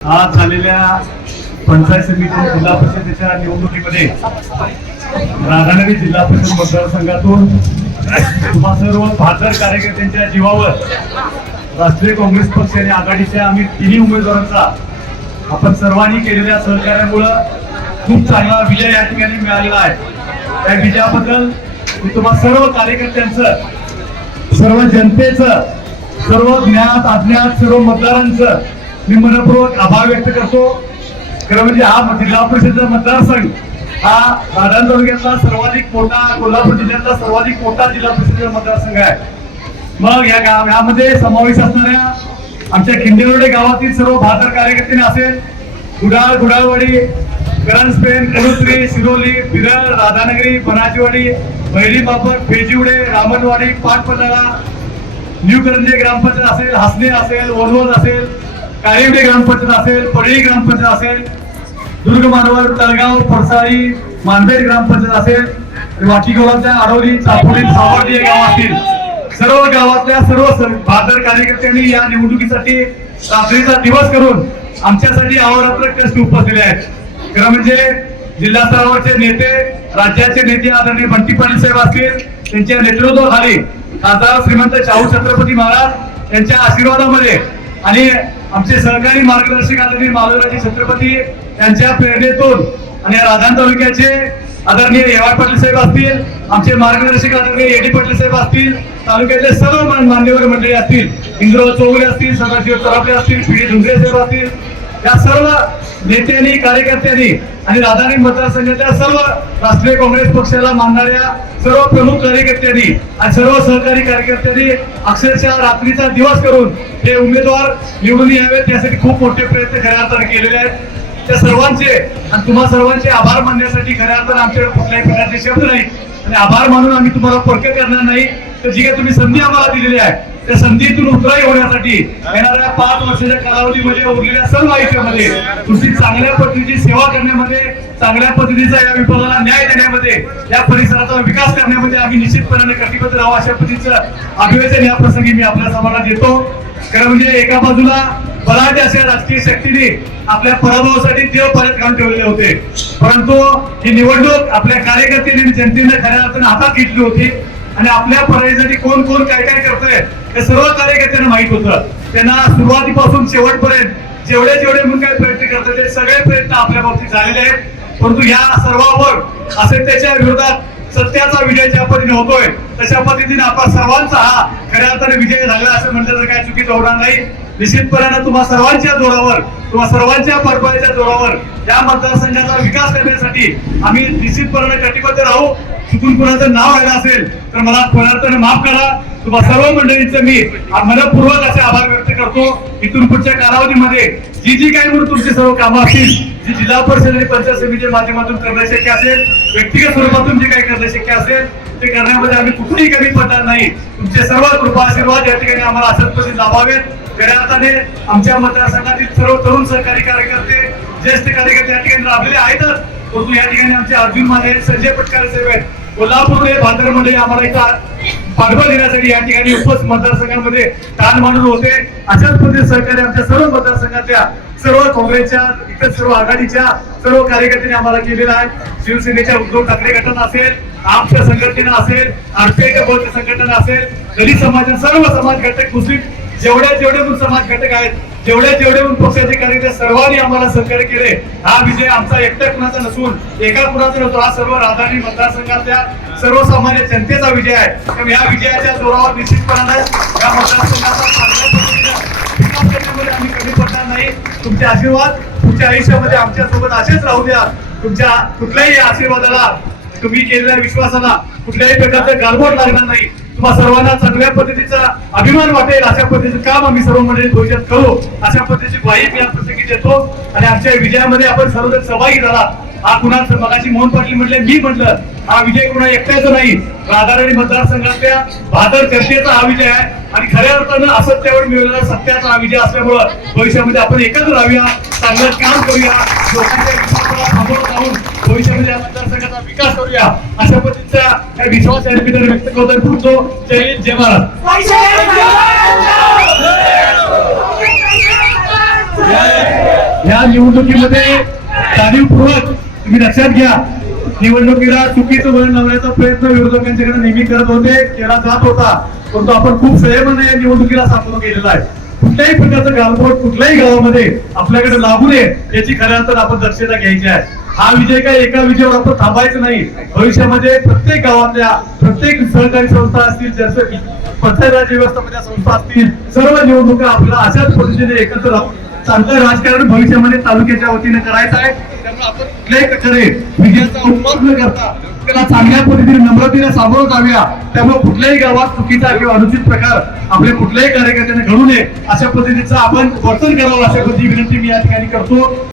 आज झालेल्या पंचायत समिती जिल्हा परिषदेच्या निवडणुकीमध्ये राधानगरी जिल्हा परिषद मतदारसंघातून तुम्हा सर्व 72 कार्यकर्त्यांच्या जीवावर राष्ट्रीय काँग्रेस पक्ष आणि आघाडीच्या आम्ही तिन्ही उमेदवारांचा आपण सर्वांनी केलेल्या सहकार्यामुळे खूप चांगला विजय या ठिकाणी मिळालेला आहे। त्या विजयाबद्दल मी तुम्हा सर्व कार्यकर्त्यांचं, सर्व जनतेचं, सर्व ज्ञात अज्ञात सर्व मतदारांचं मी मनपूर्वक आभार व्यक्त करतो। खरं म्हणजे हा जिल्हा परिषदेचा मतदारसंघ हा राधान तालुक्यातला सर्वाधिक मोठा, कोल्हापूर जिल्ह्यातला सर्वाधिक मोठा जिल्हा परिषदेचा मतदारसंघ आहे। मग यामध्ये समावेश असणाऱ्या आमच्या खिंडेरोडे गावातील सर्व 72 कार्यकर्त्यांनी असेल, गुडाळ, गुडाळवाडी, करंजपेन, कणुत्री, शिरोली, बिरळ, राधानगरी, बनाचीवाडी, बैली बापर, फेजिवडे, रामनवाडी, पाटपल्ला, न्यू करंजे ग्रामपंचायत असेल, हसने असेल, वनवत असेल, काळिवडे ग्रामपंचायत असेल, पडळी ग्रामपंचायत असेल, दुर्ग मानवड, तळगाव, पडसाळी, मानबेड ग्रामपंचायत असेल, वाटीगोलाच्या आडोली, चापोली, सावर्डी हे गाव असतील, सर्व गावातल्या सर्व 72 कार्यकर्त्यांनी या निवडणुकीसाठी रात्रीचा दिवस करून आमच्यासाठी अहोरात्र कष्ट उपसलेले आहेत। खरं म्हणजे जिल्हा स्तरावरचे नेते, राज्याचे नेते आदरणीय बंटी पाटील साहेब असतील, त्यांच्या नेतृत्वाखाली खासदार श्रीमंत शाहू छत्रपती महाराज यांच्या आशीर्वादामध्ये आणि आमचे सहकारी मार्गदर्शक आदरणीय माधवराजे छत्रपती यांच्या प्रेरणेतून आणि राधान तालुक्याचे आदरणीय एवाय पाटील साहेब असतील, आमचे मार्गदर्शक आदरणीय एडी पाटील साहेब असतील, तालुक्यातले सर्व मान्यवर मंडळी असतील, इंद्रव चौगुले असतील, सदाशिव तरापे असतील, पीडी धुंगरे साहेब असतील, या सर्व नेत्यांनी, कार्यकर्त्यांनी आणि राधानगरी मतदारसंघाच्या सर्व राष्ट्रीय काँग्रेस पक्षाला मानणाऱ्या सर्व प्रमुख कार्यकर्त्यांनी आणि सर्व सहकारी कार्यकर्त्यांनी अक्षरशः रात्रीचा दिवस करून हे उमेदवार निवडून यावेत यासाठी खूप मोठे प्रयत्न खऱ्या अर्थाने केलेले आहेत। त्या सर्वांचे आणि तुम्हा सर्वांचे आभार मानण्यासाठी खऱ्या अर्थाने आमच्याकडे कुठल्याही प्रकारचे शब्द नाही आणि आभार मानून आम्ही तुम्हाला परके करणार नाही। तर जी काही तुम्ही संधी आम्हाला दिलेली आहे त्या संधीतून उतराई होण्यासाठी येणाऱ्या 5 वर्षाच्या कालावधीमध्ये उरलेल्या सर्व आयुष्यामध्ये तुमची चांगल्या पद्धतीची सेवा करण्यामध्ये, चांगल्या पद्धतीचा या विभागाला न्याय देण्यामध्ये, या परिसराचा विकास करण्यामध्ये आम्ही निश्चितपणे कटिबद्ध राहू अशा पद्धतीचं अभिवादन या प्रसंगी मी आपल्या समाजात देतो। खरं म्हणजे एका बाजूला बलाढ्य अशा राजकीय शक्तीने आपल्या पराभवासाठी देव परत घालून ठेवलेले होते, परंतु ही निवडणूक आपल्या कार्यकर्त्यांनी आणि जनतेने खऱ्या अर्थाने हातात घेतली होती आणि आपल्या पराजयासाठी कोण कोण काय काय करतंय हे सर्व कार्यकर्त्यांना माहित होतं। त्यांना सुरुवातीपासून शेवटपर्यंत जेवढे म्हणून काय प्रयत्न करतात ते सगळे प्रयत्न आपल्या बाबतीत झालेले आहेत, परंतु या सर्वांवर असत्याच्या विरोधात सत्याचा विजय ज्या पद्धतीने होतोय तशा पद्धतीने आपला सर्वांचा हा खऱ्या अर्थाने विजय झाला असं म्हटलं तर काय चुकीचं होणार नाही। निश्चितपणे तुम्हा सर्वांच्या जोरावर, तुम्हा सर्वांच्या परंपरेच्या जोरावर या मतदारसंघाचा विकास करण्यासाठी आम्ही निश्चितपणे कटिबद्ध राहू। चुकून कोणाचं नाव आलं असेल तर मला कोणाला माफ करा। तुम्हा सर्व मंडळींचं मी मनपूर्वक असे आभार व्यक्त करतो। इथून पुढच्या कालावधीमध्ये जी काही म्हणून तुमची सर्व कामं असतील, जी जिल्हा परिषद आणि पंचायत समितीच्या माध्यमातून करणं शक्य असेल, व्यक्तिगत स्वरूपातून जे काही करणं शक्य असेल ते करण्यामध्ये आम्ही कुठेही कमी पडणार नाही। तुमचे सर्व कृपा आशीर्वाद या ठिकाणी आम्हाला अशाच पद्धतीने लाभावेत। खऱ्या अर्थाने आमच्या मतदारसंघातील सर्व तरुण सहकारी कार्यकर्ते, ज्येष्ठ कार्यकर्ते या ठिकाणी लाभलेले आहेतच, परंतु या ठिकाणी आमचे अर्जुन माने, संजय पटकार साहेब आहेत, कोल्हापूर भादर मध्ये आम्हाला इथं पाठबळ देण्यासाठी या ठिकाणी उपस्थित मतदारसंघामध्ये ताण मांडून होते। अशाच पद्धतीने सहकार्य आमच्या सर्व मतदारसंघाच्या सर्व काँग्रेसच्या, इतर सर्व आघाडीच्या सर्व कार्यकर्त्यांनी आम्हाला केलेला आहे। शिवसेनेच्या उद्धव ठाकरे गटांना असेल, आमच्या संघटनेला असेल, आरपीआयच्या बौद्ध संघटना असेल, दलित समाजाच्या सर्व समाज घटक, मुस्लिम जेवढे समाज घटक आहेत, जेवढे पक्षाचे कार्यकर्ते सर्वांनी आम्हाला सहकार्य केले। हा विजय आमचा एकट्या कुणाचा नसून एका कुणाचा नव्हतो, हा सर्व राजधानी मतदारसंघातल्या सर्वसामान्य जनतेचा विजय आहे। त्यामुळे या विजयाच्या जोरावर निश्चितपणे या मतदारसंघाचा चांगल्या पद्धतीने विकास करण्यामध्ये आम्ही कमी पडणार नाही। तुमचे आशीर्वाद तुमच्या आयुष्यामध्ये आमच्या सोबत असेच राहू द्या। तुमच्या कुठल्याही आशीर्वादाला, तुम्ही केलेल्या विश्वासाला कुठल्याही प्रकारचं गालबोट लागणार नाही। तुम्हा सर्वांना चांगल्या पद्धतीचा अभिमान वाटेल अशा पद्धतीचं काम आम्ही सर्व मंडळी भविष्यात करू अशा पद्धतीची ग्वाही मी या प्रसंगी देतो। आणि आमच्या विजयामध्ये आपण सर्वजण सहभागी झाला। हा कुणाचा मगाशी मोहन पाटील म्हटले, मी म्हटलं, हा विजय कुणा एकट्याचा नाही, राधानगरी मतदारसंघातल्या 72 जनतेचा हा विजय आहे आणि खऱ्या अर्थानं असत्यावर मिळवलेला सत्याचा हा विजय असल्यामुळं भविष्यामध्ये आपण एकत्र राहूया, चांगलं काम करूया, लोकांच्या विश्वासाला समोर जाऊन भविष्यामध्ये या मतदारसंघाचा विकास करूया अशा पद्धतीचा विश्वास या निमित्ताने व्यक्त करतो। जय हिंद, जय महाराज। या निवडणुकीमध्ये जाणीवपूर्वक तुम्ही लक्षात घ्या, निवडणुकीला चुकीचं वळण लावण्याचा प्रयत्न विरोधकांच्याकडे नेहमी करत होते, केला जात होता. परंतु आपण खूप संयमाने या निवडणुकीला सामोरं केलेला आहे. कुठल्याही प्रकारचं गालबोट कुठल्याही गावामध्ये आपल्याकडे लागू नये याची खऱ्या अर्थानं आपण दक्षता घ्यायची आहे. हा विजय काय एका विजयावर आपण थांबायचं नाही. भविष्यामध्ये प्रत्येक गावातल्या प्रत्येक सहकारी संस्था असतील, जसं पंचायत राज व्यवस्थापन संस्था असतील, सर्व निवडणुका आपल्याला अशाच पद्धतीने एकत्र राहून चांगलं राजकारण भविष्यामध्ये तालुक्याच्या वतीने करायचं आहे. त्यामुळे आपण कुठल्याही प्रकारे विजयाचा उपयोग न करता त्याला चांगल्या पद्धतीने नम्रतेने सामोरं जाऊया. त्यामुळे कुठल्याही गावात चुकीचा किंवा अनुचित प्रकार आपल्या कुठल्याही कार्यकर्त्याने घडू नये अशा पद्धतीचं आपण वर्तन करावं, अशा पद्धती विनंती मी या ठिकाणी करतो.